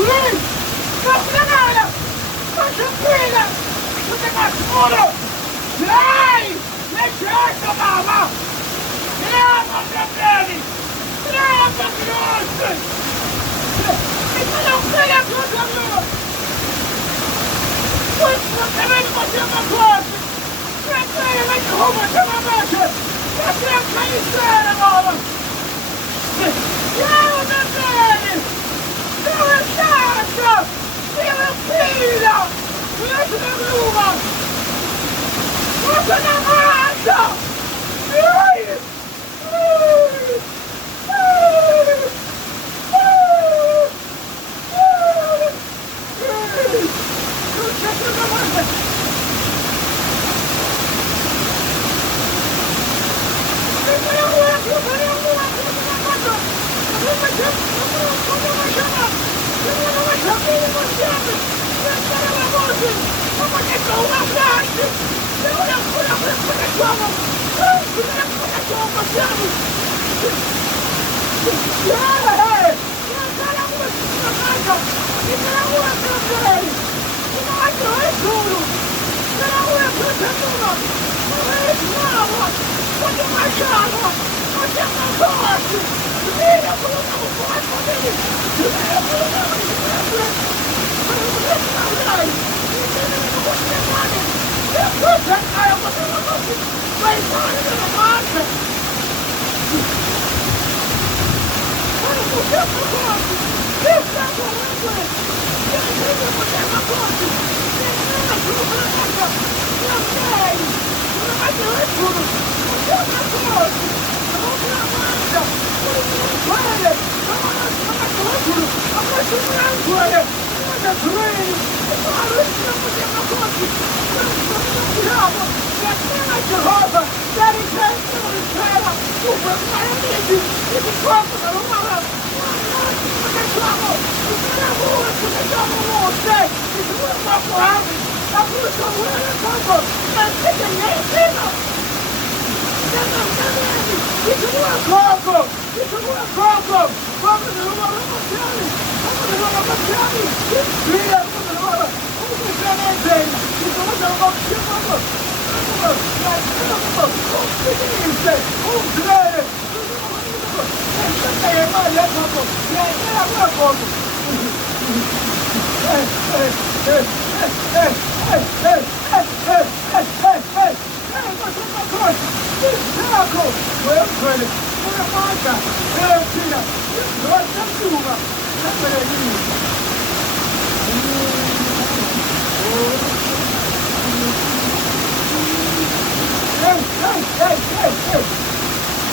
Please! Capitana! Tranquilla! Você tá seguro! Sai! Deixa, mamma! Brava, fratelli! Brava, grosse! E non frega cosa mia! Questo che vengo a forte! Fratelli, vengo come se la bacia! Ma sempre iniziare, mamma! Ciao, fratelli! Ciao, casa! Ciao, figlia! Lascia la bruma! Lascia la mangia! Hey!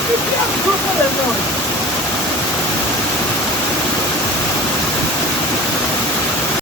Che stiamo tutto le noi?